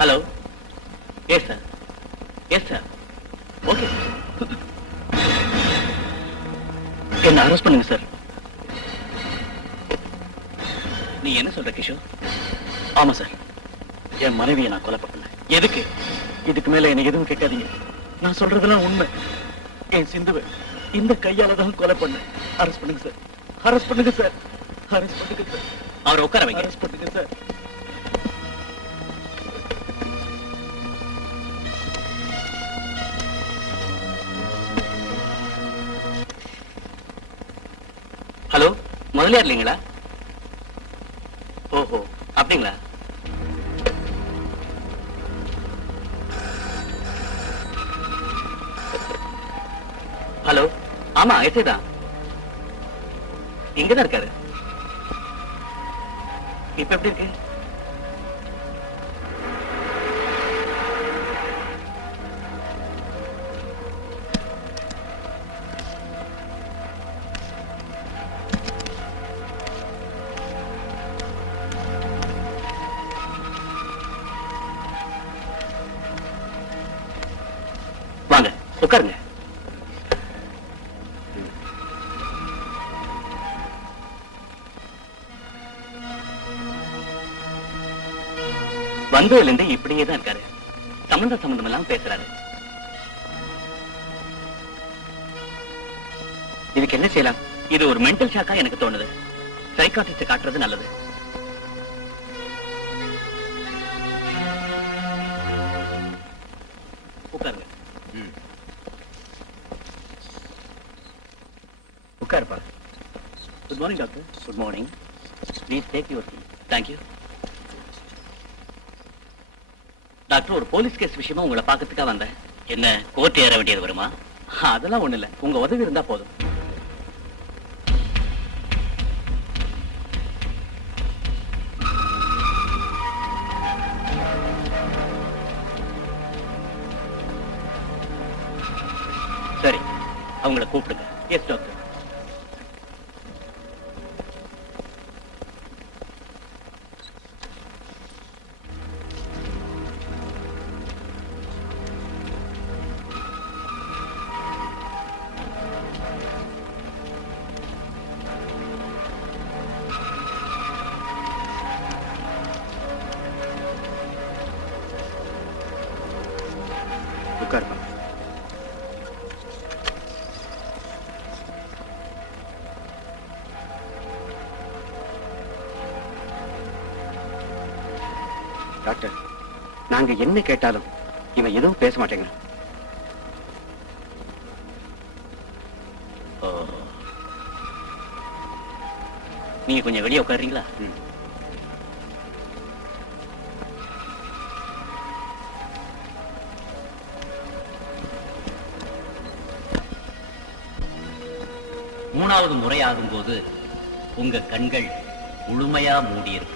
Hello. Yes sir. Yes sir. Okay. என்ன arrest பண்ணுங்க sir. நீ என்ன சொல்ற கிஷோர்? ஆமா சார், என் மனைவியை நான் கொலை பண்ணேன். எதுக்கு? இதுக்கு மேல என்ன எதுவும் கேட்காதீங்க. நான் சொல்றதெல்லாம் உண்மை. என் சிந்துவை இந்த கையால தான் கொலை பண்ணேன். அரெஸ்ட் பண்ணுங்க சார். அரெஸ்ட் பண்ணுங்க சார். அரெஸ்ட் பண்ணுங்க சார். அவர் உட்கார வைங்க. அரெஸ்ட் பண்ணுங்க சார். ஹலோ, முதலியார் இல்லைங்களா? ஓஹோ, அப்படிங்களா? ஹலோ, ஆமா எஸ்ஐ தான். இங்கதான் இருக்காரு. இப்ப எப்படி இருக்கு? வாங்க உட்காருங்க. வந்ததுல இருந்து இப்படியே தான் இருக்காரு. சம்பந்தம் எல்லாம் பேசுறாரு. இதுக்கு என்ன செய்யலாம்? இது ஒரு மென்டல் ஷாக்கா எனக்கு தோணுது. சைக்காட்ரிஸ்ட் காட்டுறது நல்லது. உட்காருங்க. உட்காருப்பா. Good morning doctor. Good morning. Please take your seat. Thank you. Doctor, ஒரு போலீஸ் கேஸ் விஷயமா உங்களை பார்க்கறதுக்காக வந்தேன். என்ன கோர்ட் ஏற வேண்டியது வருமா? அதெல்லாம் ஒண்ணு இல்ல, உங்க உதவி இருந்தா போதும். சரி, அவங்களை கூப்பிடுங்க. Yes doctor. உட்காருப்பா. டாக்டர், நாங்க என்ன கேட்டாலும் இவன் எதுவும் பேச மாட்டேங்கிறான். நீங்க கொஞ்சம் வெளியே உட்காருறீங்களா? மூணாவது முறையாகும் போது உங்க கண்கள் முழுமையா மூடியிருக்கும்.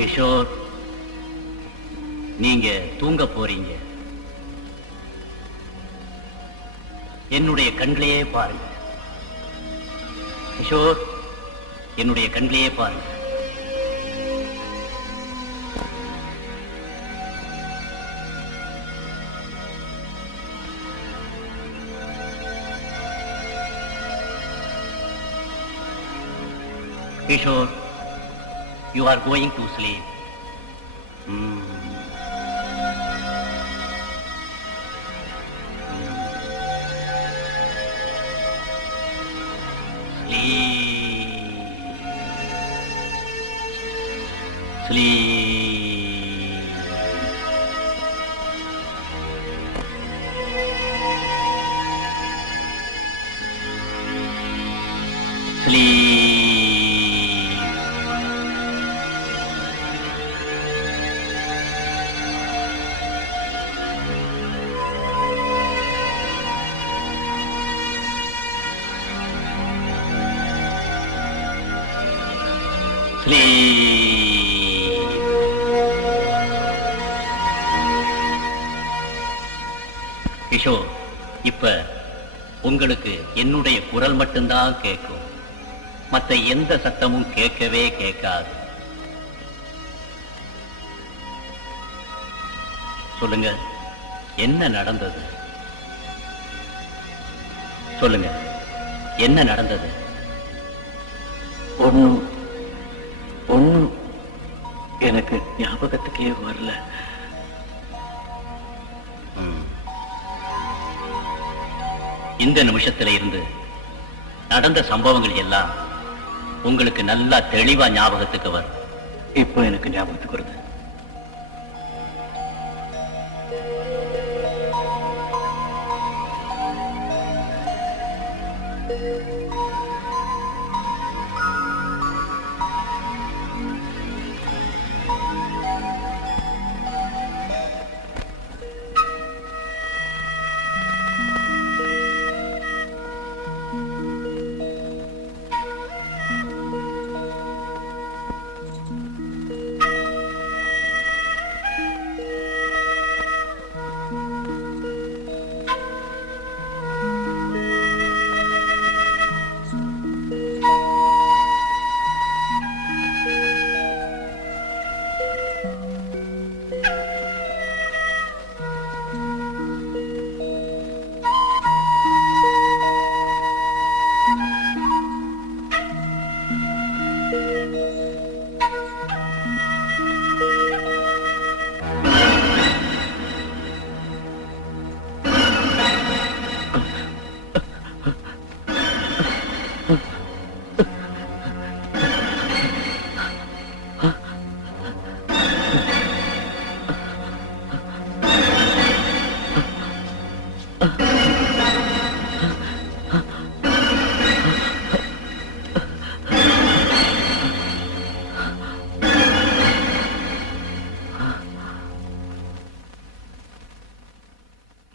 கிஷோர், நீங்க தூங்க போறீங்க. என்னுடைய கண்களையே பாருங்க. கிஷோர், என்னுடைய கண்களையே பாருங்க. Kishore, you are going to sleep. Sleep. Sleep. Kishore, இப்ப உங்களுக்கு என்னுடைய குரல் மட்டும்தான் கேட்கும். மத்த எந்த சத்தமும் கேட்கவே கேட்காது. சொல்லுங்க, என்ன நடந்தது? சொல்லுங்க, என்ன நடந்தது? ஒண்ணும் எனக்கு ஞாபகத்துக்கே வரல. இந்த நிமிஷத்துல இருந்து நடந்த சம்பவங்கள் எல்லாம் உங்களுக்கு நல்லா தெளிவா ஞாபகத்துக்கு வரும். இப்போ எனக்கு ஞாபகத்துக்கு வருது.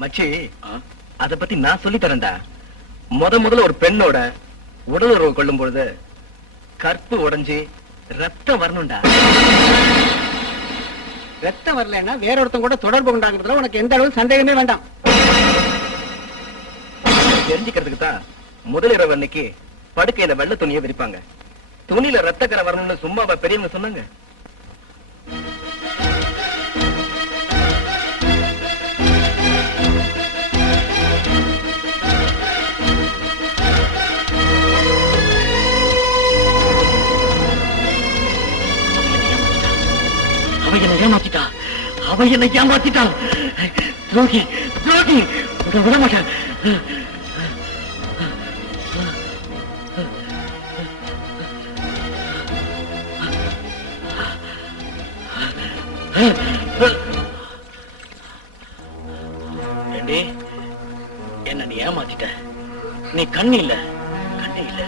மச்சி, அத பத்தி நான் சொல்லி தரேன்டா. முதல்ல ஒரு பெண்ணோட உடல் உறவு கொள்ளும் பொழுது கற்பு உடைஞ்சு ரத்தம் வரணும்டா. ரத்தம் வரலன்னா வேற ஒருத்தன் கூட தொடர்பு கொண்டாங்கிறதுல உனக்கு எந்த அளவு சந்தேகமே வேண்டாம். தெரிஞ்சுக்கிறதுக்கு தான் முதல் இரவு அன்னைக்கு படுக்கையில வெள்ளை துணியை விரிப்பாங்க. துணியில ரத்தக்கரை வரணும்னு சும்மாவா பெரியவங்க சொன்னாங்க? அவ என்னை ஏமாத்திட்டா. துரோகி துரோகி, விட மாட்டேன். என்ன நீ ஏமாத்திட்ட. நீ கண்ணு இல்ல, கண்ணு இல்ல.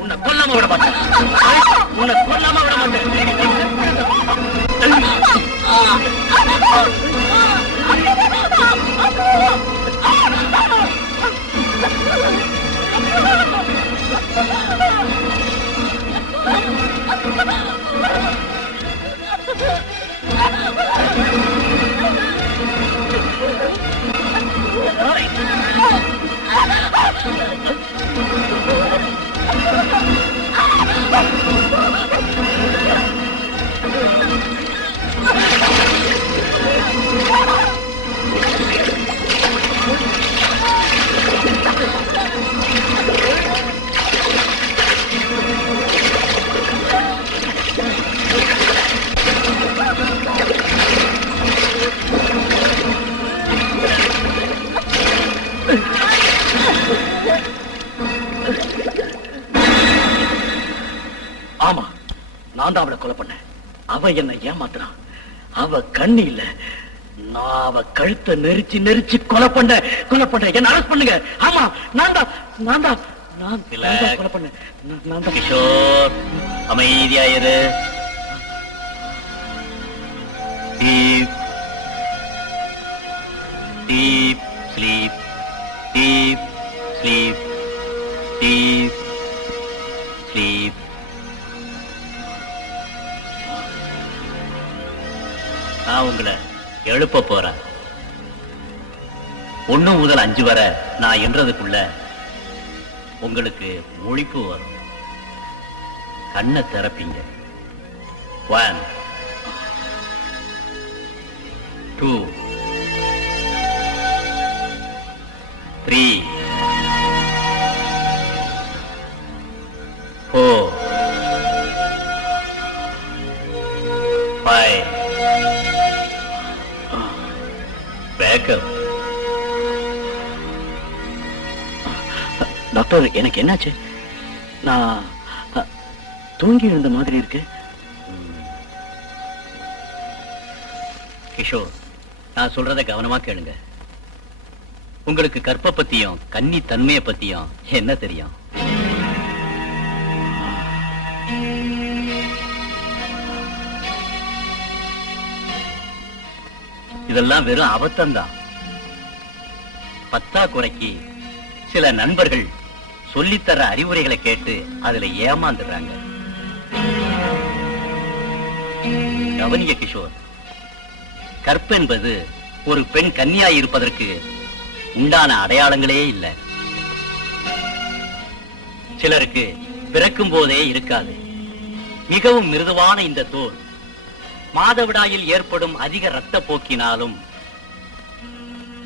உன்னை கொல்லாம விட மாட்டேன். உன்னை கொல்லாம விட மாட்டேன். ஆமா, நான் தான் அவளை கொலை பண்ணேன். அவ என்ன ஏமாத்துறான். அவ கண்ணி இல்ல, நான் அவ கழுத்தை நெரிச்சு நெரிச்சு கொலை பண்ண. என்ன அரெஸ்ட் பண்ணுங்க. ஆமா, நான் கொலை பண்ணேன். Kishore, அமைதியாயிரு. Deep, deep sleep, deep sleep, deep sleep. எழுப்ப போறேன். 1 முதல் 5 வரை நான் என்றதுக்குள்ள உங்களுக்கு முழிப்பு வரும். கண்ணை திறப்பீங்க. 1 2 3 4 5 பேக்கப். டாக்டர், எனக்கு என்னாச்சு? நான் தூங்கி இருந்த மாதிரி இருக்கு. கிஷோர், நான் சொல்றத கவனமா கேளுங்க. உங்களுக்கு கற்ப பத்தியும் கன்னி தன்மையை பத்தியும் என்ன தெரியும்? இதெல்லாம் வெறும் அபத்தம்தான். பத்தாக்குறைக்கு சில நண்பர்கள் சொல்லித்தர அறிவுரைகளை கேட்டு அதுல ஏமாந்துடுறாங்க. கவனிய கிஷோர், கற்பு என்பது ஒரு பெண் கன்னியாய் இருப்பதற்கு உண்டான அடையாளங்களே இல்லை. சிலருக்கு பிறக்கும் போதே இருக்காது. மிகவும் மிருதுவான இந்த தோல் மாதவிடாயில் ஏற்படும் அதிக இரத்த போக்கினாலும்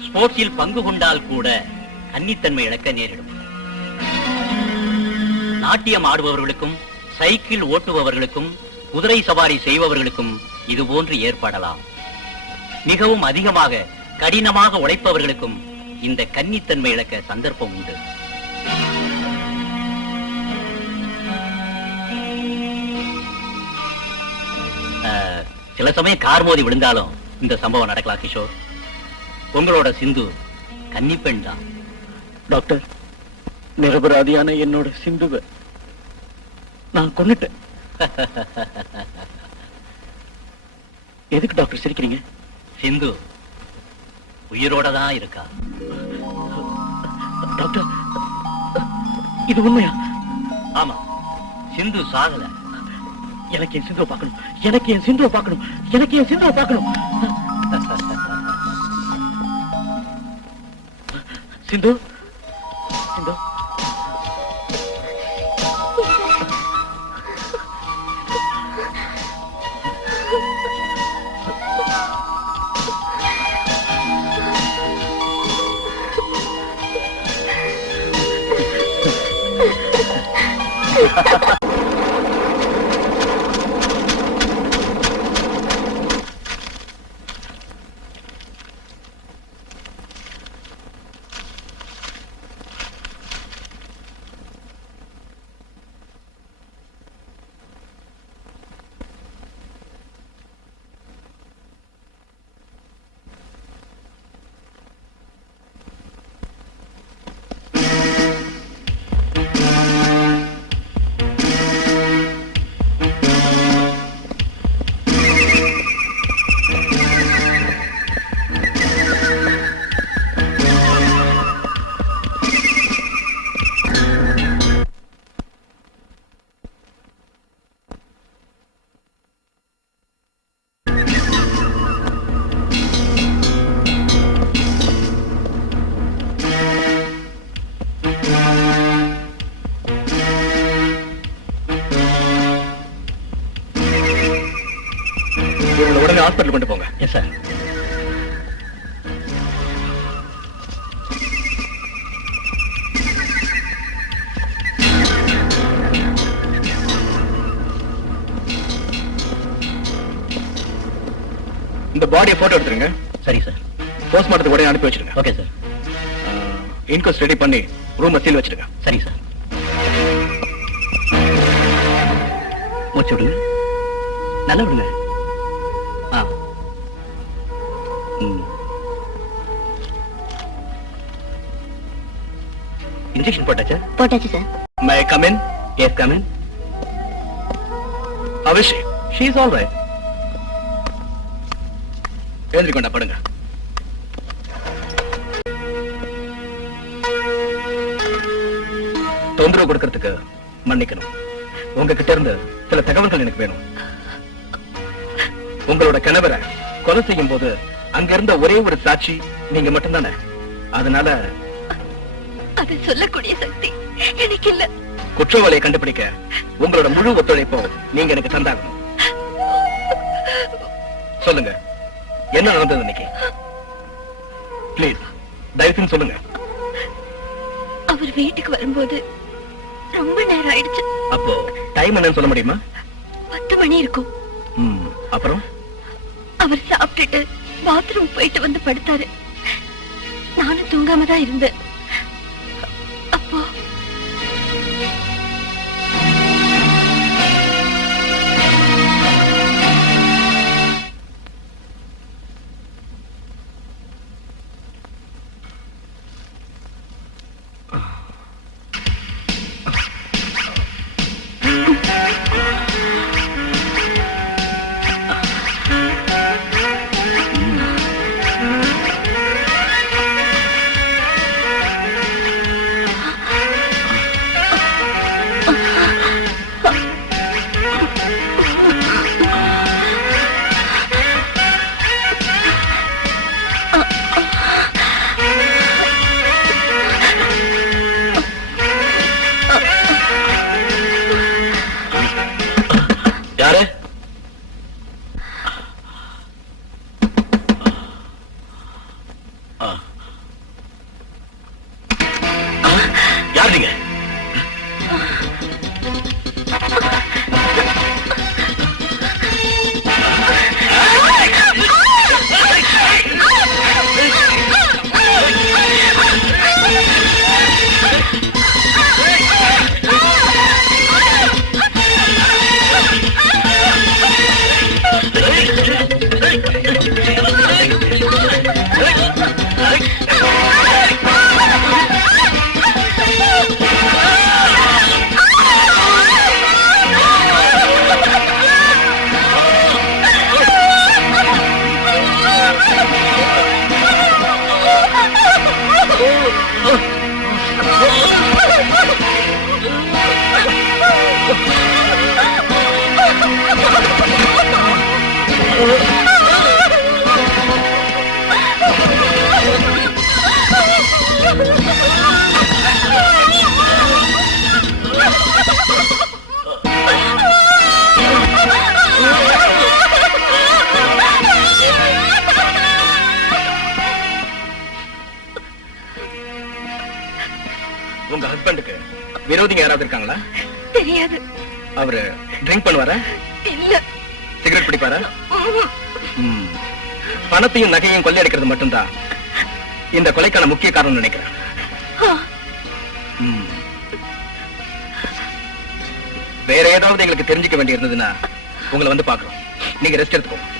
ஸ்போர்ட்ஸில் பங்கு கொண்டால் கூட கன்னித்தன்மை இழக்க நேரிடும். நாட்டியம் ஆடுபவர்களுக்கும் சைக்கிள் ஓட்டுபவர்களுக்கும் குதிரை சவாரி செய்பவர்களுக்கும் இது போன்று ஏற்படலாம். மிகவும் அதிகமாக கடினமாக உழைப்பவர்களுக்கும் இந்த கன்னித்தன்மை இழக்க சந்தர்ப்பம் உண்டு. சில சமயம் கார் மோதி விழுந்தாலும் இந்த சம்பவம் நடக்கலாம். கிஷோர், உங்களோட சிந்து கன்னிப்பெண் தான். டாக்டர், நிரபராதியான என்னோட சிந்துவை நான் கொன்னுட்டேன். எதுக்கு டாக்டர் சிரிக்கிறீங்க? சிந்து உயிரோட தான் இருக்கா. டாக்டர், இது உண்மையா? ஆமா, சிந்து சாகல. எனக்கு என் சிந்துவை பார்க்கணும், எனக்கு என் சிந்துவை பார்க்கணும், எனக்கு என் சிந்துவை பார்க்கணும். சிந்து, சிந்து, உடனே ஹாஸ்பிட்டல் கொண்டு போங்க. Yes sir. இந்த பாடியை போட்டோ எடுத்துருங்க. சரி சார். போஸ்ட்மார்ட்டத்துக்கு உடனே அனுப்பி வச்சிருங்க. Okay sir. இன்கொஸ்ட் ரெடி பண்ணி ரூம் சீல் வச்சிருங்க. சரி சார். மூச்சு விடுங்க, நல்லா விடுங்க. இன்ஜெக்ஷன் போட்டாச்சா? போட்டாச்சு sir. May I come in? Yes, come in. How is she? She is all right. எழுந்திருக்கொண்டா, படுங்க. தொந்தரவு கொடுக்கறதுக்கு மன்னிக்கணும். உங்ககிட்ட இருந்து சில தகவல்கள் எனக்கு வேணும். உங்களோட கணவரை கொலை செய்யும் போது அங்க இருந்த ஒரே ஒரு சாட்சி நீங்க மட்டும்தானே. அதனால அதை சொல்லக்கூடிய சக்தி எனக்கு இல்ல. குற்றவாளியை கண்டுபிடிக்க உங்களோட முழு ஒத்துழைப்போ நீங்க எனக்கு தந்தாகணும். சொல்லுங்க, என்ன நடந்தது இன்னைக்கு? பிளீஸ் தயவுசெய்து சொல்லுங்க. அவர் வீட்டுக்கு வரும்போது ரொம்ப நேரம் ஆயிடுச்சு. அப்போ டைம் என்னன்னு சொல்ல முடியுமா? 10 மணி இருக்கும். அப்புறம் அவர் சாப்பிட்டுட்டு பாத்ரூம் போயிட்டு வந்து படுத்தாரு. நானும் தூங்காம தான் இருந்தேன். அப்போ யாரு? யார் நீங்க? உங்க ஹஸ்பண்டுக்கு விரோதிங்க யாராவது இருக்காங்களா? தெரியாது. அவரு ட்ரிங்க் பண்ணுவாரா? இல்ல. சிகரெட் பிடிப்பாரா? பணத்தையும் நகையும் கொள்ளையடிக்கிறது மட்டும்தான் இந்த கொலைக்கான முக்கிய காரணம் நினைக்கிறேன். வேற ஏதாவது எங்களுக்கு தெரிஞ்சுக்க வேண்டி இருந்ததுன்னா உங்களை வந்து பாக்குறோம். நீங்க ரெஸ்ட் எடுத்துக்கோங்க.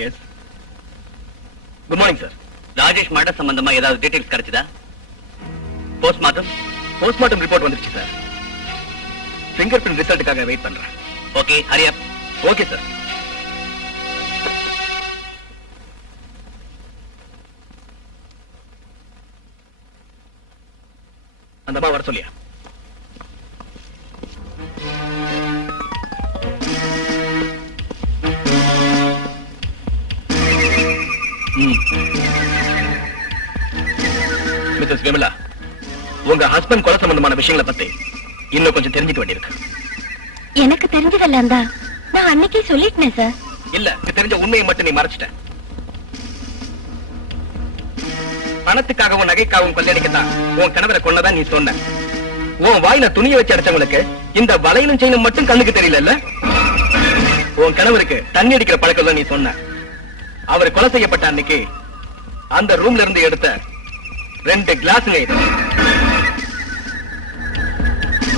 Yes. Good morning, sir. Rajesh murder சம்பந்தமா ஏதாவது டீடைல்ஸ் கிடைச்சதா? போஸ்ட்மார்ட்டம் ரிப்போர்ட் வந்துருச்சு சார். ஃபிங்கர் பிரிண்ட் ரிசல்ட்டுக்காக வெயிட் பண்றேன். Okay, hurry up. Okay sir. அந்த அம்மா வர சொல்லியா? மிஸ்ஸஸ் விமலா, உங்க ஹஸ்பண்ட் கொலை சம்பந்தமான விஷயங்களை பத்தி இன்னும் கொஞ்சம் தெரிஞ்சுக்க வேண்டியிருக்கு. எனக்கு தெரிஞ்சதெல்லாம் தான் நான் அன்னைக்கே சொல்லிட்டேன் சார். இல்ல, தெரிஞ்ச உண்மையை மட்டும் நீ மறைச்சிட்ட. பணத்துக்காகவும் நகைக்காகவும் கொள்ளையடிக்கத்தான் உன் கணவரை கொன்னதா நீ சொன்ன. உன் வாயில துணியை வச்சு அடைச்சவங்களுக்கு இந்த வளையலும் செயினும் மட்டும் கண்ணுக்கு தெரியல. உன் கணவருக்கு தண்ணி அடிக்கிற பழக்கம் நீ சொன்ன. அவர் கொலை செய்யப்பட்ட அன்னைக்கு அந்த ரூம்ல இருந்து எடுத்த 2 கிளாஸுங்க இது.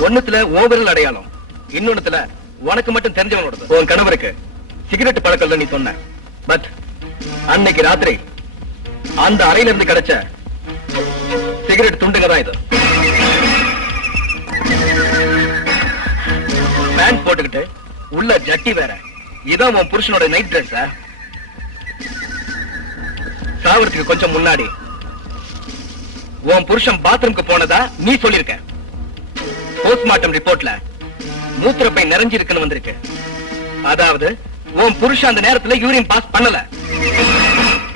ஒண்ணுத்துல ஓவரல் அடையாளம், இன்னொன்னுல உனக்கு மட்டும் தெரிஞ்சவனோட. உன் கணவருக்கு சிகரெட் பழக்கம் நீ சொன்ன. பட் அன்னைக்கு ராத்திரி அந்த அறையில இருந்து கிடைச்ச சிகரெட் துண்டுங்க தான் இது. பேண்ட் போட்டுக்கிட்டு உள்ள ஜட்டி வேற. இதான் உன் புருஷனோட நைட் ட்ரெஸ். சாவறதுக்கு கொஞ்சம் முன்னாடி உன் புருஷன் பாத்ரூம்க்கு போனதா நீ சொல்லிருக்க. போஸ்ட்மார்ட்டம் ரிப்போர்ட்ல மூத்திரப்பை நிறைஞ்சிருக்குன்னு வந்திருக்கு. அதாவது உன் புருஷன் அந்த நேரத்துல யூரின் பாஸ் பண்ணல.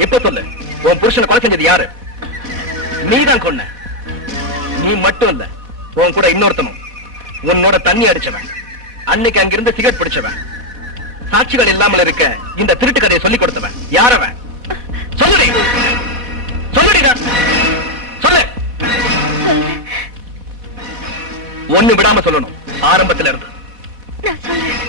இப்ப சொல்லு, உன் புருஷனை கொலை செஞ்சது யாரு? நீதான் கொன்ன. நீ மட்டும் இல்ல, உன் கூட இன்னொருத்தனும். உன்னோட தண்ணி அடிச்சவன், அன்னைக்கு அங்கிருந்து சிகரெட் பிடிச்சவன், சாட்சிகள் இல்லாமல் இருக்க இந்த திருட்டு கதையை சொல்லிக் கொடுத்தவன் யாரவன்? சொல்லுடி, சொல்லுடிடா, சொல்லு. ஒண்ணு விடாம சொல்லணும், ஆரம்பத்துல இருந்து. நான் சொல்றேன்.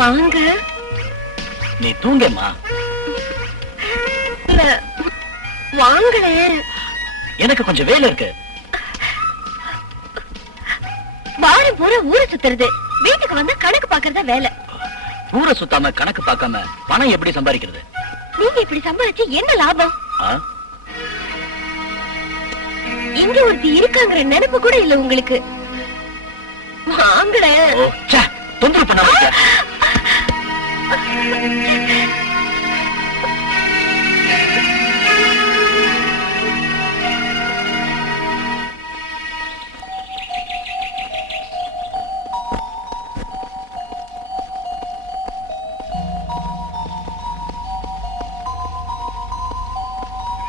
வாங்க. நீ தூங்கம்மா. வாங்களே, எனக்கு கொஞ்சம் வேலை இருக்கு. வாரம் பூரா ஊரை சுத்துறது, வீட்டுக்கு வந்தா கணக்கு பாக்குறதா வேலை. ஊரை சுத்தாம கணக்கு பார்க்காம பணம் எப்படி சம்பாதிக்கிறது? நீங்க இப்படி சம்பாதிச்சு என்ன லாபம்? இங்க ஒருத்தி இருக்காங்கிற நினைப்பு கூட இல்ல உங்களுக்கு. வாங்களே. தொந்தரவு பண்ணாம.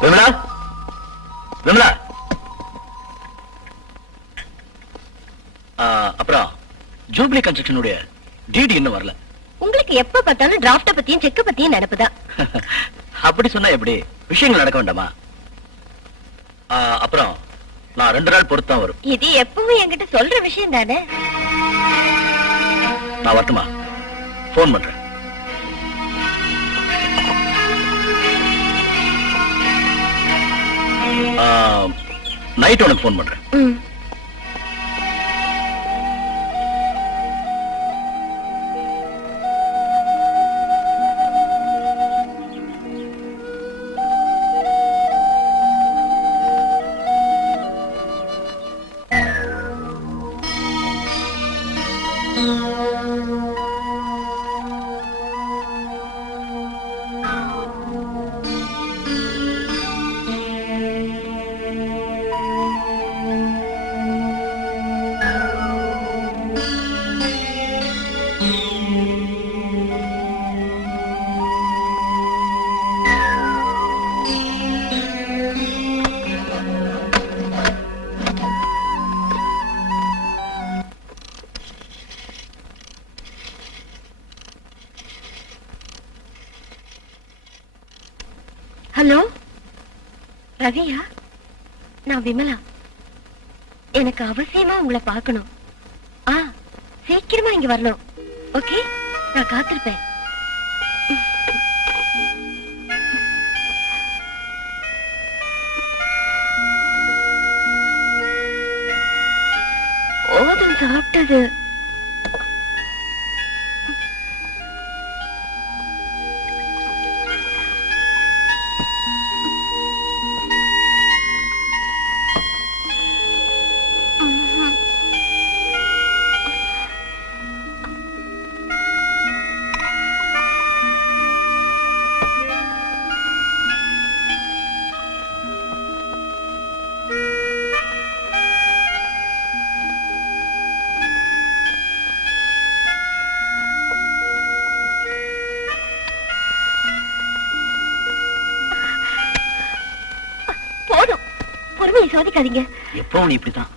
விமலா, விமலா. அப்புறம் ஜூப்ளி கன்ஸ்ட்ரக்ஷனுடைய டிடி இன்னும் வரல. உங்களுக்கு எப்ப பார்த்தாலும் டிராஃப்ட பத்தியும் செக் பத்தியும் நடப்புதான். அப்படி சொன்னா எப்படி? விஷயங்கள் நடக்க வேண்டாமா? அப்புறம் நான் 2 நாள் பொறுத்தான் வரும். இது எப்பவும் என்கிட்ட சொல்ற விஷயம் தானே. நான் வரட்டுமா? போன் பண்றேன். நைட் உனக்கு போன் பண்றேன். ரவியா? நான் விமலா. எனக்கு அவசியமா உங்களை பார்க்கணும். சீக்கிரமா இங்க வரணும். ஓகே, நான் காத்திருப்பேன். ஓதும் சாப்பிட்டது. போதும், பொறுமையை சோதிக்காதீங்க. எப்பவும் நீ இப்படித்தான்.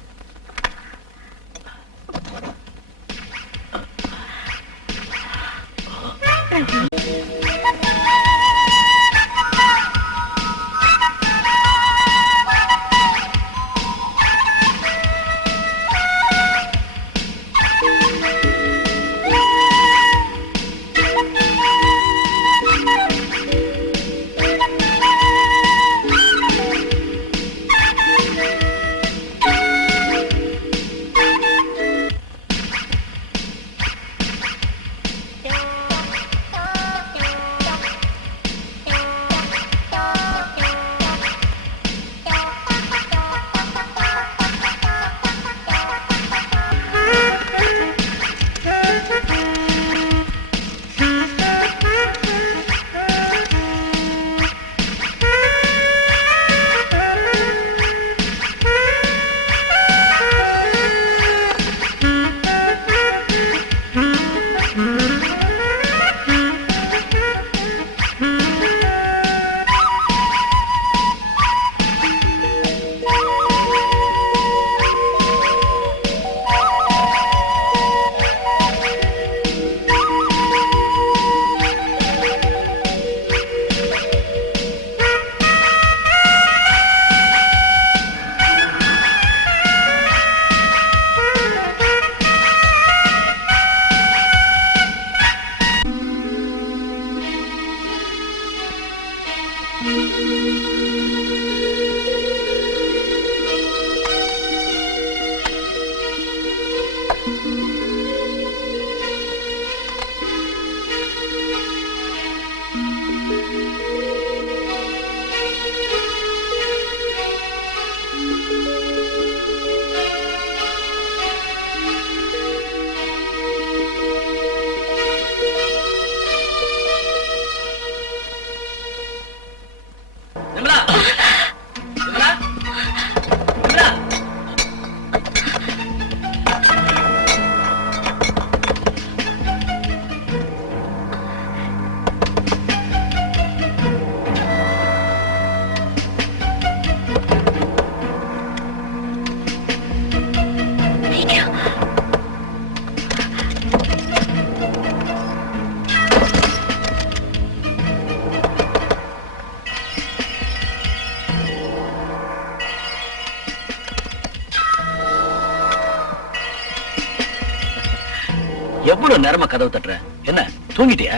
எவ்வளவு நேரமா கதவு தட்டுற? என்ன தூங்கிட்டியா?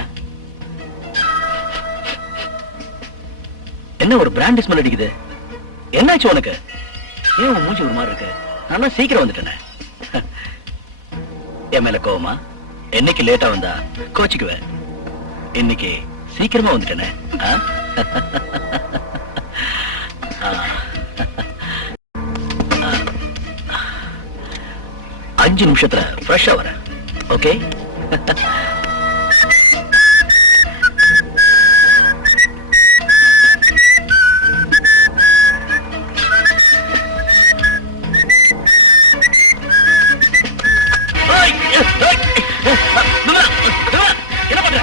என்ன ஒரு பிராண்டி ஸ்மெல் அடிக்குது? என்னாச்சு உனக்கு? ஏன் உன் மூஞ்சி ஒரு மாதிரி இருக்கு? நான் சீக்கிரம் வந்துட்டேனே. என் மேல கோவமா? என்னைக்கு லேட்டா வந்தா கோச்சிக்குவேன். இன்னைக்கு சீக்கிரமா வந்துட்டேனே. 5 நிமிஷத்துல ஃப்ரெஷ்ஷா வரேன். ஓகே? என்ன பண்ற?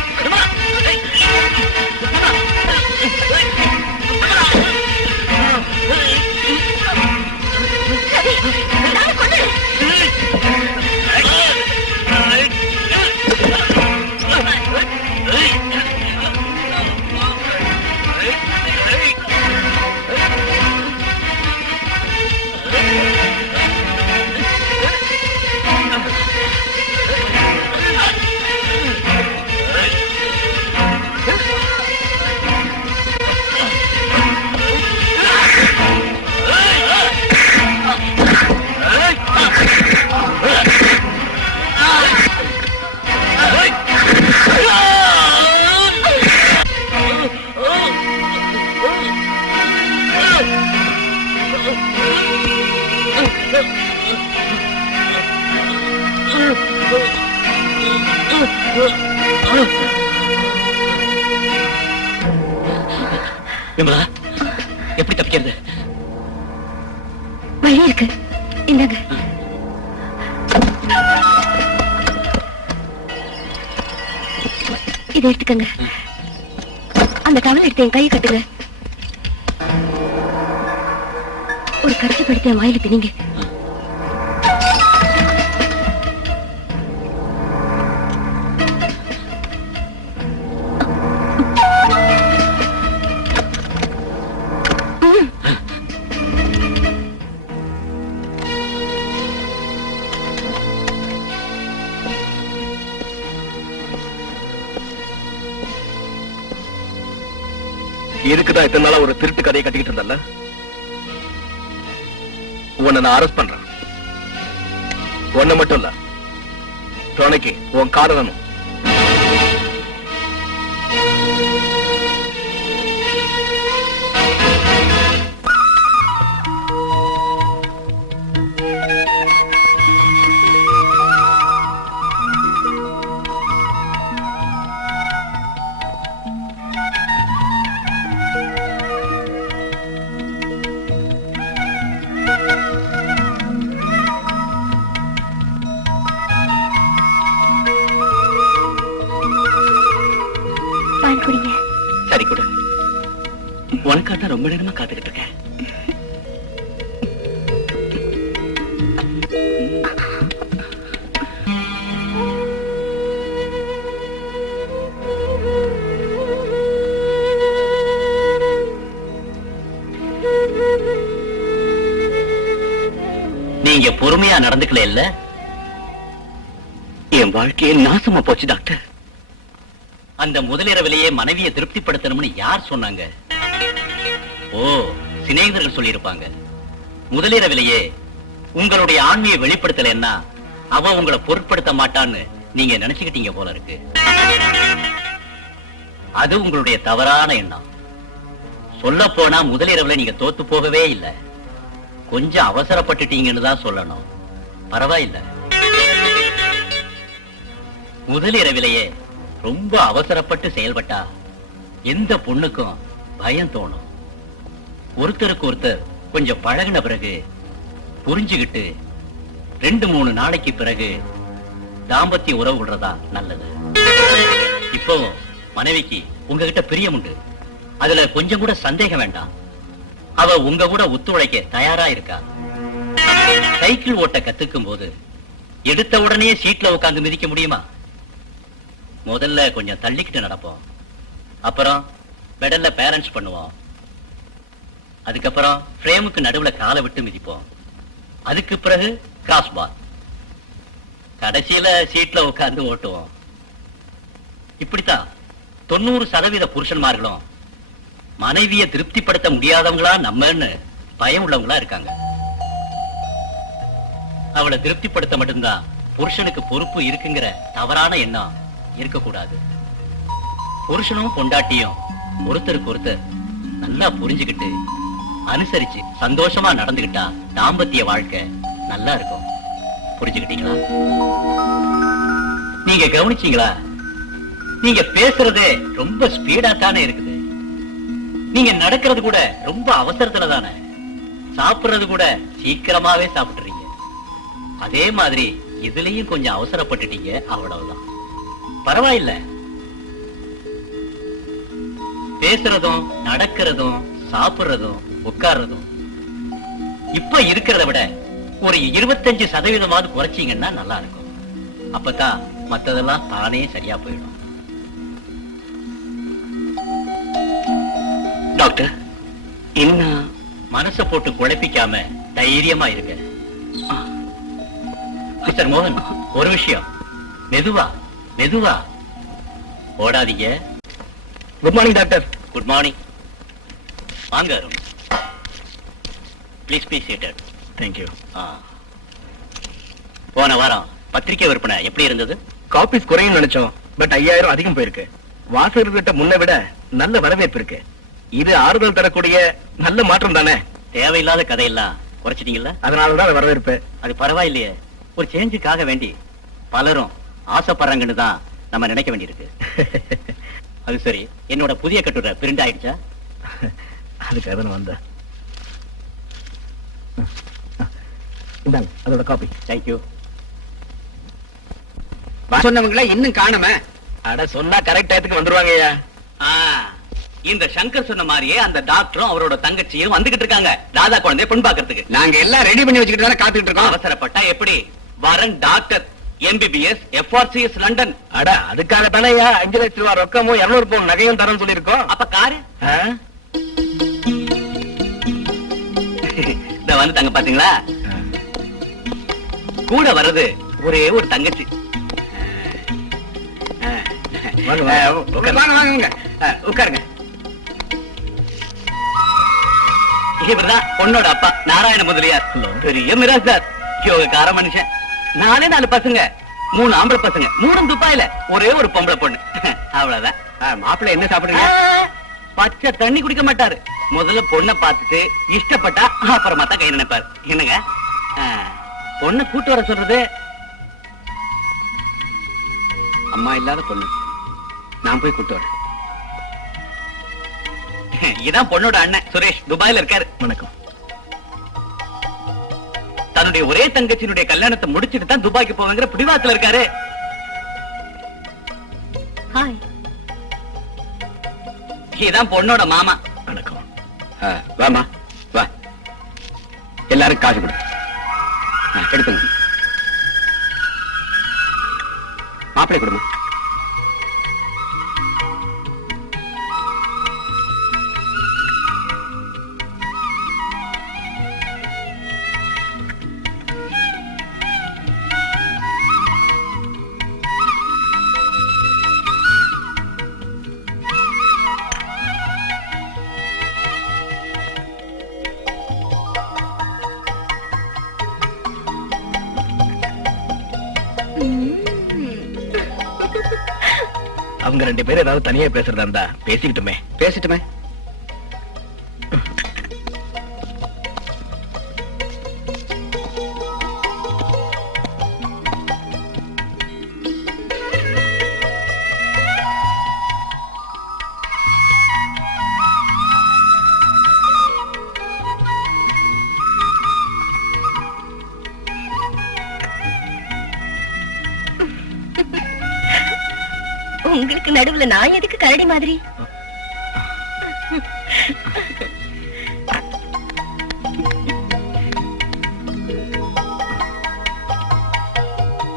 நான் கொண்டு விமலா, எப்படி தப்பிக்கிறது? வழி இருக்கு, இந்தாங்க. இதை எடுத்துக்கங்க. அந்த டவல் எடுத்து என் கையை கட்டுங்க. ஒரு கரைச்சி படுத்த என் வாயில திணிங்க. இருக்குதான் இத்தனை நாளா ஒரு திருட்டு கதையை கட்டிக்கிட்டு இருந்தல்ல, உன்னை நான் அரெஸ்ட் பண்றேன். உன்னை மட்டும் இல்ல, துணைக்கு உன் காரணம். சரி கொடு. உனக்காக ரொம்ப நேரமா காத்துக்கிட்டு இருக்கேன். நீங்க பொறுமையா நடந்துக்கல இல்ல, என் வாழ்க்கையே நாசமா போச்சு டாக்டர். அந்த முதலிரவிலேயே மனைவியை திருப்திப்படுத்தணும்னு யார் சொன்னாங்க? ஓ, சிநேகிதர்கள் சொல்லியிருப்பாங்க. முதலிரவிலேயே உங்களுடைய ஆண்மையை வெளிப்படுத்தலைன்னா அவ உங்களை பொருட்படுத்த மாட்டான்னு நீங்க நினைச்சுக்கிட்டீங்க போல இருக்கு. அது உங்களுடைய தவறான எண்ணம். சொல்ல போனா முதலிரவுல நீங்க தோத்து போகவே இல்லை, கொஞ்சம் அவசரப்பட்டுட்டீங்கன்னு தான் சொல்லணும். பரவாயில்ல, முதலிரவிலேயே ரொம்ப அவசரப்பட்டு செயல்பட்டா எந்த பொண்ணுக்கும் பயம் தோணும். ஒருத்தருக்கு ஒருத்தர் கொஞ்சம் பழகின பிறகு புரிஞ்சுகிட்டு 2-3 நாளைக்கு பிறகு தாம்பத்திய உறவு விடுறதா நல்லது. இப்போ மனைவிக்கு உங்ககிட்ட பிரியம் உண்டு, அதுல கொஞ்சம் கூட சந்தேகம் வேண்டாம். அவ உங்க கூட ஒத்துழைக்க தயாரா இருக்கா. சைக்கிள் ஓட்ட கத்துக்கும் போது எடுத்த உடனே சீட்ல உட்கார்ந்து மிதிக்க முடியுமா? முதல்ல கொஞ்சம் தள்ளிக்கிட்டு நடப்போம், அப்புறம் பெடல்ல பேலன்ஸ் பண்ணுவோம், அதுக்கப்புறம் ஃப்ரேமுக்கு நடுவுல காலை விட்டு மிதிப்போம், அதுக்கு பிறகு கிராஸ் பார், கடைசியில சீட்ல உட்கார்ந்து ஓட்டுவோம். இப்படித்தான் 90% புருஷன்மார்களும் மனைவியை திருப்திப்படுத்த முடியாதவங்களா நம்மன்னு பயம் உள்ளவங்களா இருக்காங்க. அவளை திருப்திப்படுத்த மட்டும்தான் புருஷனுக்கு பொறுப்பு இருக்குங்கிற தவறான எண்ணம் இருக்கக்கூடாது. புருஷனும் பொண்டாட்டியும் ஒருத்தருக்கு ஒருத்தர் நல்லா புரிஞ்சுக்கிட்டு அனுசரிச்சு சந்தோஷமா நடந்துகிட்டா தாம்பத்திய வாழ்க்கை நல்லா இருக்கும். புரிஞ்சுக்கிட்டீங்களா? நீங்க கவனிச்சீங்களா? நீங்க பேசுறதே ரொம்ப ஸ்பீடா தானே இருக்குது. நீங்க நடக்கிறது கூட ரொம்ப அவசரத்துல தானே. சாப்பிடுறது கூட சீக்கிரமாவே சாப்பிட்டுறீங்க. அதே மாதிரி இதுலயும் கொஞ்சம் அவசரப்பட்டுட்டீங்க, அவ்வளவுதான். பரவாயில்ல, பேசுறதும் நடக்கிறதும் சாப்பிடுறதும் உட்கார்றதும் இப்ப இருக்கிறத விட ஒரு 25% குறைச்சிங்கன்னா நல்லா இருக்கும். அப்பதான் மத்ததெல்லாம் தானே சரியா போயிடும். டாக்டர், இன்னும் மனசை போட்டு குழப்பிக்காம தைரியமா இருக்க. மிஸ்டர் மோகன், ஒரு விஷயம், மெதுவா மெதுவா ஓடாதீங்க. Good morning doctor. Good morning. வாங்க Arun, please be seated. Thank you. போன வாரம் பத்திரிகை விற்பனை எப்படி இருந்தது? காப்பீஸ் குறையும் நினைச்சோம், பட் 5000 அதிகம் போயிருக்கு. வாசகர்கிட்ட முன்ன விட நல்ல வரவேற்பு இருக்கு. இது ஆறுதல் தரக்கூடிய நல்ல மாற்றம் தானே? தேவையில்லாத கதையெல்லாம் குறைச்சிட்டீங்களா? அதனாலதான் வரவேற்பு. அது பரவாயில்லையே, ஒரு சேஞ்சுக்காக வேண்டி பலரும் ஆசைப்படுறாங்கன்னு தான் நம்ம நினைக்க வேண்டியிருக்கு. அது சரி, என்னோட புதிய கட்டுரை பிரிண்ட் ஆயிடுச்சா? அதுக்காக தான் வந்தேன். இந்தாங்க அதோட காப்பி. தேங்க்யூ. சொன்னவங்கள இன்னும் காணாம. அட சொன்னா கரெக்ட் டயத்துக்கு வந்துருவாங்க ஐயா. இந்த சங்கர் சொன்ன மாதிரியே அந்த டாக்டரும் அவரோட தங்கச்சியும் வந்துகிட்டு இருக்காங்க தாதா குழந்தைய பொண்ணு பாக்குறதுக்கு. நாங்க எல்லாம் ரெடி பண்ணி வச்சுக்கிட்டு தானே காத்துக்கிட்டு இருக்கோம். அவசரப்பட்டா எப்படி? வரன் டாக்டர், எம்பிபிஎஸ், FRCS லண்டன். அட அதுக்காக தானே ஐயா 5 லட்சம் ரூபாய் ரொக்கமும் 200 பவுன் நகையும் தரேன்னு சொல்லியிருக்கோம். அப்ப காரு இத வந்து தங்க பாத்தீங்களா? கூட வர்றது ஒரே ஒரு தங்கச்சி. வாங்க வாங்க வாங்க உட்காருங்க. இவர்தான் பொண்ணோட அப்பா நாராயண முதலியார். பெரிய மிராஸ்தார், யோகக்கார மனுஷன். 4 பசங்க, 3 ஆம்பளை பசங்க, 3 துப்பாயில ஒரே ஒரு பொம்பளை பொண்ணு. அவ்வளவுதான். மாப்பிள்ளை என்ன சாப்பிடுங்க? பச்சை தண்ணி குடிக்க மாட்டாரு. முதல்ல பொண்ணை பார்த்துட்டு இஷ்டப்பட்டா அப்புறமா தான் கை நினைப்பாரு. என்னங்க பொண்ணை கூட்டு வர சொல்றது? அம்மா இல்லாத பொண்ணு, நான் போய் கூட்டு வரேன். இதான் பொண்ணோட அண்ணன் சுரேஷ், துபாயில இருக்காரு. வணக்கம். தன்னுடைய ஒரே தங்கச்சியினுடைய கல்யாணத்தை முடிச்சிட்டு தான் துபாய்க்கு போவாங்கிற பிடிவாத்துல இருக்காரு. ஹாய். இதான் பொண்ணோட மாமா. வணக்கம். வாமா வா, எல்லாரும் காசு கொடு. எடுத்துங்க. மாப்பிள்ளை கொடுமா. அவங்க 2 பேரும் ஏதாவது தனியா பேசுறதா இருந்தா பேசிக்கிட்டுமே. பேசிட்டுமே. உங்களுக்கு நடுவுல நான் எதுக்கு கரடி மாதிரி?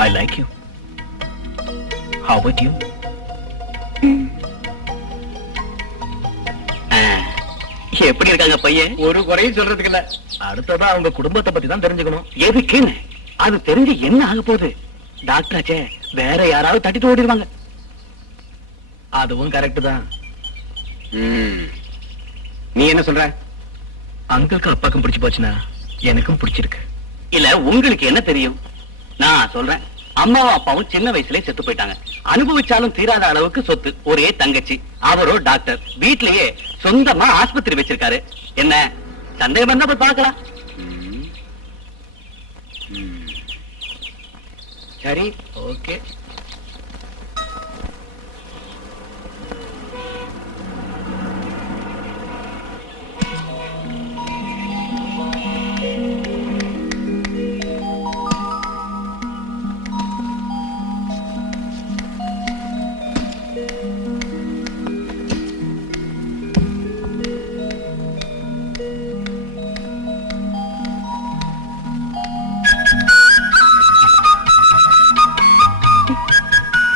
I like you. How about you? எப்படி இருக்காங்க பையன்? ஒரு குறையும் சொல்றதுக்கு இல்ல. அடுத்ததா அவங்க குடும்பத்தை பத்தி தான் தெரிஞ்சுக்கணும். எதுக்குன்னு? அது தெரிஞ்சு என்ன ஆக போகுது? டாக்டராச்சே, வேற யாராவது தட்டிட்டு ஓடிடுவாங்க. அதுவும் கரெக்ட் தான். நீ என்ன சொல்ற? அங்கிளுக்கு அப்பாக்கும் பிடிச்சு போச்சுன்னா எனக்கும் பிடிச்சிருக்கு. இல்ல உங்களுக்கு என்ன தெரியும்? நான் சொல்றேன். அம்மாவும் அப்பாவும் சின்ன வயசுலயே செத்து போயிட்டாங்க. அனுபவிச்சாலும் தீராத அளவுக்கு சொத்து. ஒரே தங்கச்சி, அவரோ டாக்டர். வீட்லயே சொந்தமா ஆஸ்பத்திரி வச்சிருக்காரு. என்ன சந்தேகம் இருந்தா போய் பார்க்கலாம். சரி, ஓகே.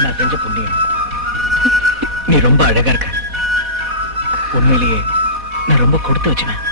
நான் செஞ்ச புண்ணியம். நீ ரொம்ப அழகா இருக்க. உண்மையிலேயே நான் ரொம்ப கொடுத்து வச்சுவேன்.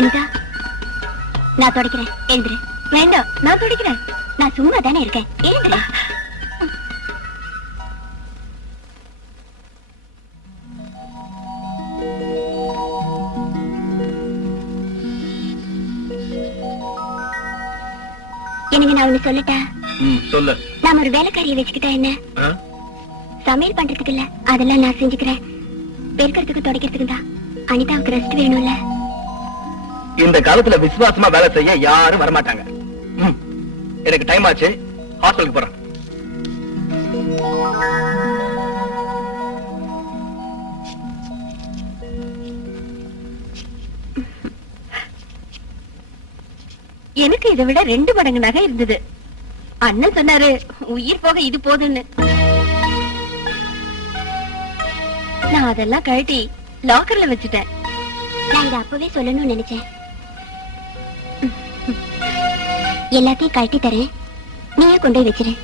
அனிதா, நான் துடைக்கிறேன், எழுந்துரு. வேண்டாம், நான் துடைக்கிறேன். நான் சும்மா தானே இருக்கேன், எழுந்துரு. எனக்கு நான் ஒண்ணு சொல்லட்டா? சொல்லு. நாம ஒரு வேலைக்காரியை வச்சுக்கிட்டா என்ன? சமையல் பண்றதுக்கு இல்ல, அதெல்லாம் நான் செஞ்சுக்கிறேன். பெருக்கிறதுக்கு துடைக்கிறதுக்கு தான். அனிதாவுக்கு ரெஸ்ட் வேணும்ல. இந்த காலத்துல விசுவாசமா வேலை செய்ய யாரும் வரமாட்டாங்க. எனக்கு டைம் ஆச்சு, ஹாஸ்டலுக்கு போறேன். எனக்கு இதை விட 2 மடங்கு நகை இருந்தது. அண்ணன் சொன்னாரு, உயிர் போக இது போதுன்னு. நான் அதெல்லாம் கழட்டி லாக்கர்ல வச்சுட்டேன். நான் இதை அப்பவே சொல்லணும்னு நினைச்சேன். எல்லாத்தையும் கழட்டி தரேன், நீயே கொண்டு போய் வச்சிரு.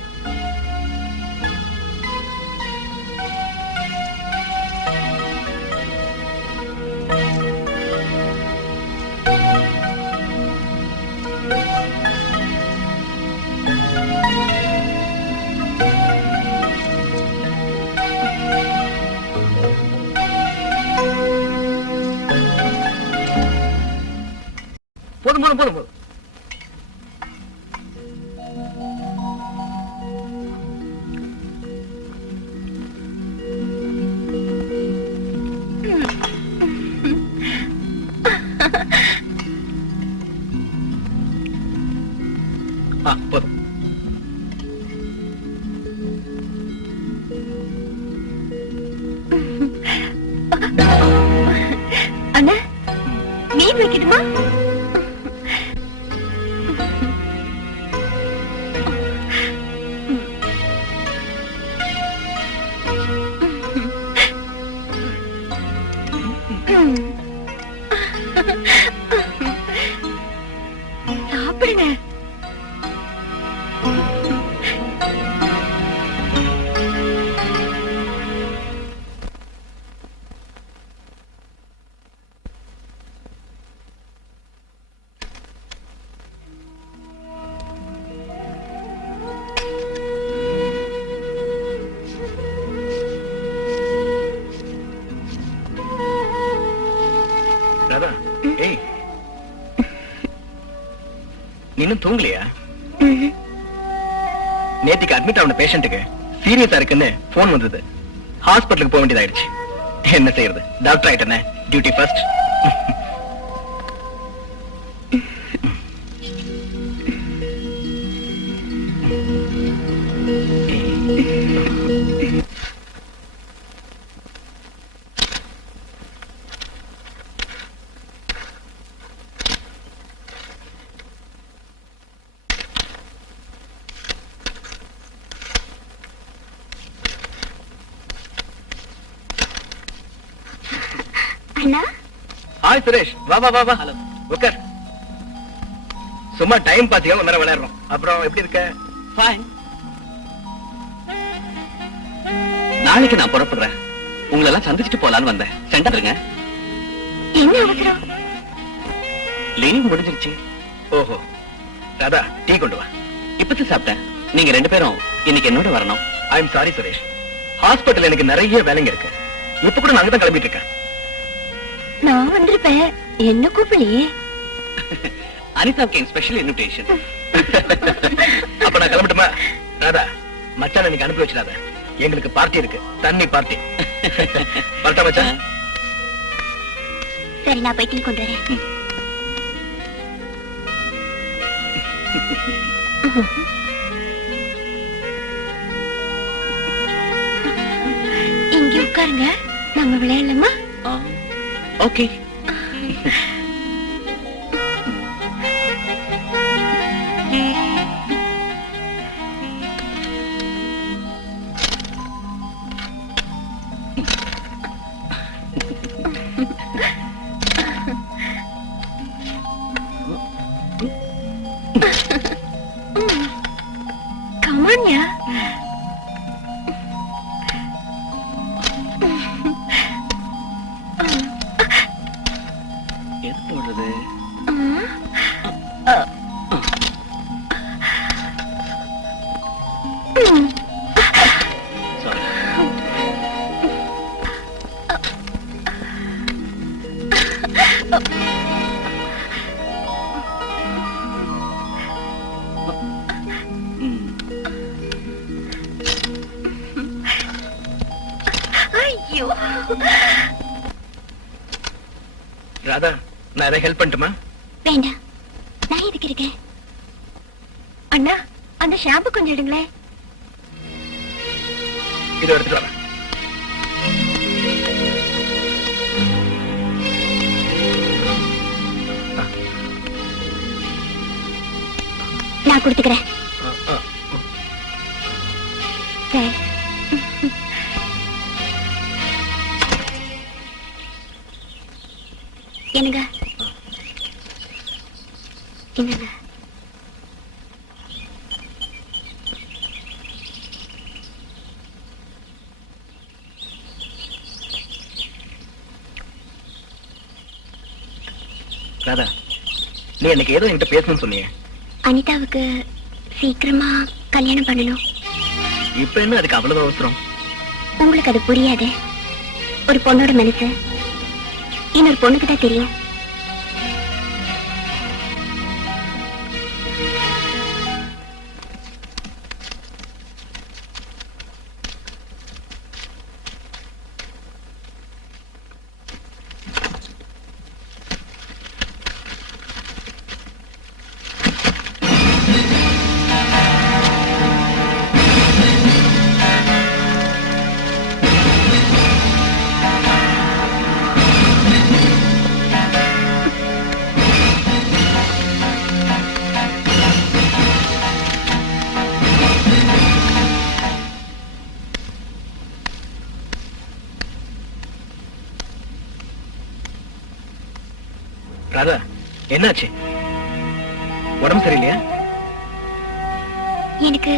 போதும் போதும் போதும் போதும். போதும். அண்ணா, மீன் வைக்கட்டுமா? சாப்பிடுங்க. ராதா, ஏய், நீ இன்னும் தூங்கலையா? நேத்திக்கு அட்மிட் ஆன பேஷண்ட்டுக்கு சீரியஸா இருக்குன்னு போன் வந்தது. ஹாஸ்பிட்டலுக்கு போக வேண்டியதாயிடுச்சு. என்ன செய்யறது, டாக்டர் ஆயிட்டனே, டியூட்டி ஃபர்ஸ்ட். அண்ணா, ஹாய் சுரேஷ், வா வா வா வா. ஹலோ, உட்கார். சும்மா டைம் பாத்தியா, ஒரு நேரம் விளையாடுறோம். அப்புறம் எப்படி இருக்க? ஃபைன். நாளைக்கு நான் புறப்படுறேன். உங்களை எல்லாம் சந்திச்சுட்டு போலான்னு வந்தேன். சென்டருங்க. என்ன அவசரம்? லீவ் முடிஞ்சிருச்சு. ஓஹோ, ராதா, டீ கொண்டு வா. இப்பதான் சாப்பிட்டேன். நீங்க 2 பேரும் இன்னைக்கு என்னோட வரணும். I am sorry Suresh, hospital எனக்கு நிறைய வேலைங்க இருக்கு. இப்ப கூட நான் அங்கதான் கிளம்பிட்டு இருக்கேன். நான் வந்திருப்பேன், என்ன கூப்பிடலையே. அனிதாவுக்கு என் ஸ்பெஷல் இன்விடேஷன். அப்ப நான் கிளம்பட்டுமா? ராதா, மச்சான் எனக்கு அனுப்பி வச்சிடாத. எங்களுக்கு பார்ட்டி இருக்கு, தண்ணி பார்ட்டி. வரட்டா மச்சான்? சரி, நான் போய் டீ கொண்டு வரேன். இங்க உட்காருங்க, நம்ம விளையாடலாமா? ஓகே. Come on, yeah. எது போடுறது? சாரி. ஐயோ, ராதா, நான் அதை ஹெல்ப் பண்ணட்டுமா? வேண்டாம், நான் எதுக்கு இருக்கேன்? அண்ணா, அந்த ஷாம்பு கொஞ்சம் எடுங்களேன். இதை எடுத்துட்டு வரேன். நான் கொடுத்துக்கிறேன். சரி. என்னங்க, என்னங்க? ராதா, நீ எனக்கு ஏதோ என்கிட்ட பேசணும்னு சொன்னீங்க. அனிதாவுக்கு சீக்கிரமா கல்யாணம் பண்ணணும். இப்ப என்ன அதுக்கு அவ்வளவு அவசரம்? உங்களுக்கு அது புரியாது. ஒரு பொண்ணோட மனசு இன்னொரு பொண்ணுக்கு தான் தெரியும். ராதா, என்னாச்சு? உடம்பு சரியில்லையா? எனக்கு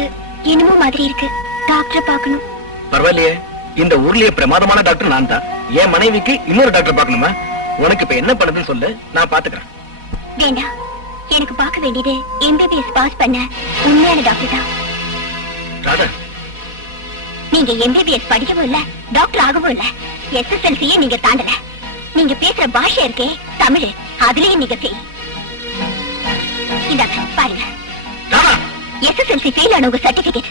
என்னமோ மாதிரி இருக்கு. டாக்டரை பார்க்கணும். பரவாயில்லையே, இந்த ஊர்லயே பிரமாதமான டாக்டர் நான் தான். என் மனைவிக்கு இன்னொரு டாக்டர் பார்க்கணுமா? உனக்கு இப்ப என்ன பண்ணுதுன்னு சொல்லு, நான் பாத்துக்கிறேன். வேண்டாம், எனக்கு பார்க்க வேண்டியது எம்பிபிஎஸ் பாஸ் பண்ண உண்மையான டாக்டர் தான். ராதா, நீங்க எம்பிபிஎஸ் படிக்கவும் இல்ல, டாக்டர் ஆகவும் இல்ல. எஸ்எஸ்எல்சியே நீங்க தாண்டல. நீங்க பேசுற பாஷை இருக்கே தமிழ், அதுலயும் நீங்க ஃபெயில். இந்தாங்க பாருங்க, ராதா, எஸ்எஸ்எல்சி ஃபெயில் ஆன உங்க சர்டிபிகேட்.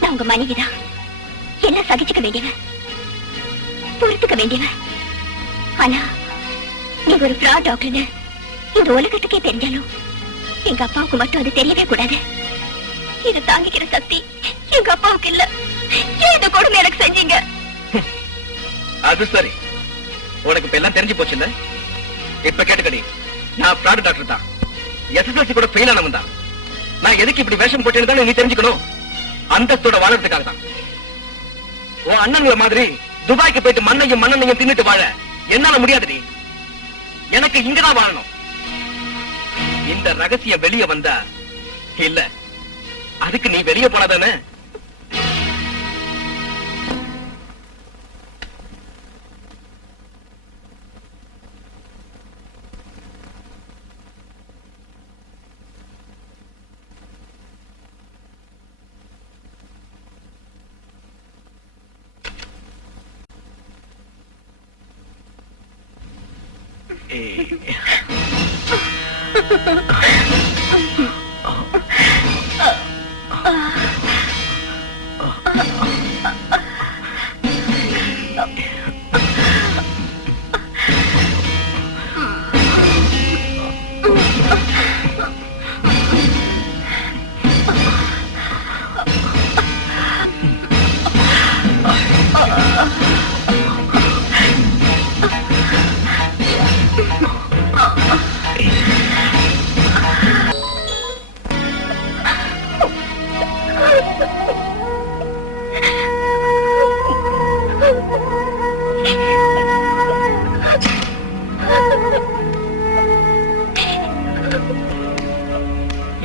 நான் உங்க மனைவிதான். எல்லாம் சகிச்சுக்க வேண்டியவன், பொறுத்துக்க வேண்டியவன். ஆனா நீங்க ஒரு ஃப்ராட் டாக்டர்னு இந்த உலகத்துக்கே தெரிஞ்சாலும் எங்க அப்பாவுக்கு மட்டும் அது தெரியவே கூடாது. இதை தாங்கிக்கிற சக்தி எங்க அப்பாவுக்கு இல்ல. ஏன் இந்த கொடுமை எனக்கு செஞ்சீங்க? அது சரி, உனக்கு இப்ப எல்லாம் தெரிஞ்சு போச்சு இல்ல? இப்ப கேட்டுக்கடி, நான் ஃப்ராட் டாக்டர் தான். எஸ்எஸ்எல்சி கூட ஃபெயில் ஆனவன் தான். நான் எதுக்கு இப்படி வேஷம் போட்டேன்னு தான் நீ தெரிஞ்சுக்கணும். அந்தஸ்தோட வாழறதுக்காக தான். உன் அண்ணன்களை மாதிரி துபாய்க்கு போயிட்டு மண்ணையும் மண்ணெண்ணையும் தின்னுட்டு வாழ என்னால முடியாதுடி. எனக்கு இங்கதான் வாழணும். இந்த ரகசியம் வெளியே வந்தா இல்ல, அதுக்கு நீ வெளியே போனாதானே?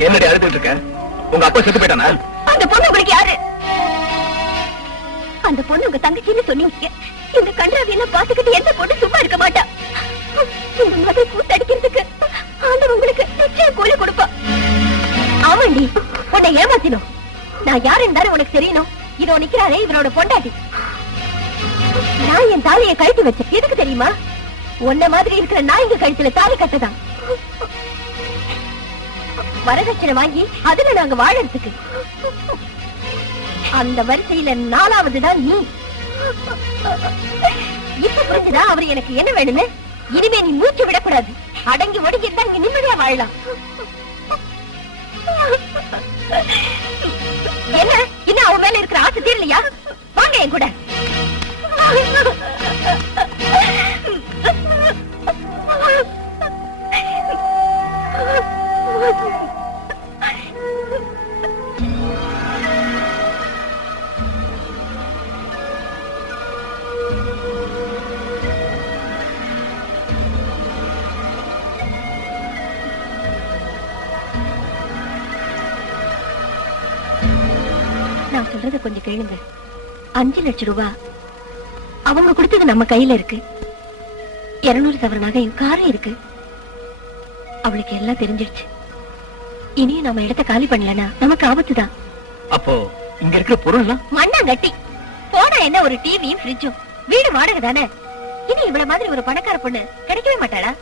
என்னடி அழுதுட்டு இருக்க? உங்க அப்பா செத்து போயிட்டானா? அந்த பொண்ணு உங்களுக்கு யாரு? அந்த பொண்ணு உங்க தங்கச்சின்னு சொன்னீங்க. இந்த கன்றாவி எல்லாம் பாத்துக்கிட்டு எந்த பொண்ணு சும்மா இருக்க மாட்டா. உங்க மகள் கூத்தடிக்கிறதுக்கு உனக்கு தெரியணும்? இதோ நிக்கிறாரே இவரோட பொண்டாட்டி. நான் என் தாலியை கழட்டி வச்சேன். எதுக்கு தெரியுமா? உன்ன மாதிரி இருக்கிற நான் இங்க கழுத்துல தாலி கட்டதான். வரதட்சணை வாங்கி அதுல நாங்க வாழறதுக்கு. அந்த வரிசையில 4வது தான் நீ. இப்ப புரிஞ்சுதா அவர் எனக்கு என்ன வேணும்னு? இனிமே நீ மூச்சு விடக்கூடாது. அடங்கி ஒடுங்கி இருந்தா இங்க நிம்மதியா வாழலாம். என்ன இன்னும் அவன் மேல இருக்கிற ஆசை தீரலையா? வாங்க என் கூட. நான் சொல்றத கொஞ்சம் கேளுங்க. 5 லட்சம் ரூபாய் அவங்க கொடுத்தது நம்ம கையில இருக்கு. 200 சவரன் நகையும் காரும் இருக்கு. அவளுக்கு எல்லாம் தெரிஞ்சிருச்சு. இனியும் நம்ம இடத்த காலி பண்ணலனா நமக்கு ஆபத்துதான். அப்போ இங்க இருக்கிற பொருள்லாம் மண்ணாங்கட்டி போனா என்ன? ஒரு டிவியும் ஃப்ரிட்ஜும். வீடு வாடகை தானே. இனி இவ்வளவு மாதிரி ஒரு பணக்கார பொண்ணு கிடைக்கவே மாட்டாளா?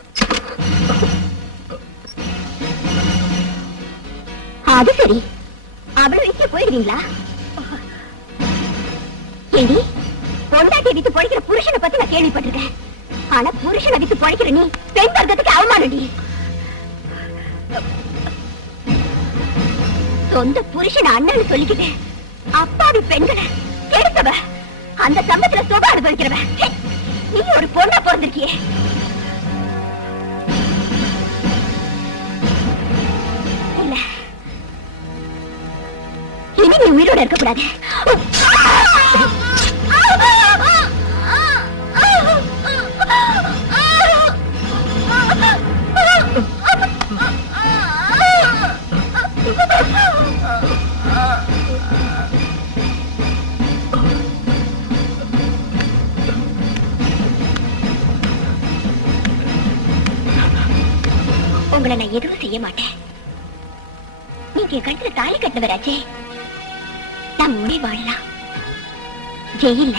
அது சரி, அவளை விட்டு போயிடுவீங்களா? ஏடி, பொண்டாட்டி வித்து பொழைக்கிற புருஷனை பத்தி நான் கேள்விப்பட்டிருக்கேன். ஆனா புருஷனை வித்து பொழைக்கிற நீ பெண் வர்க்கத்துக்கு அவமானடி. சொந்த புருஷனை அண்ணன்னு சொல்லிக்கிட்டு அப்பாவி பெண்களை கெடுத்தவ, அந்த சம்பத்துல சுக அனுபவிக்கிறவ நீ ஒரு பொண்ணா பிறந்திருக்கியே. இல்ல, இனி நீ உயிரோட இருக்கக்கூடாது. உங்களை நான் எதுவும் செய்ய மாட்டேன். நீங்க என் கழுத்துல தாலி கட்டினவராச்சே. நான் முடி வாழலாம். ஜெயில்ல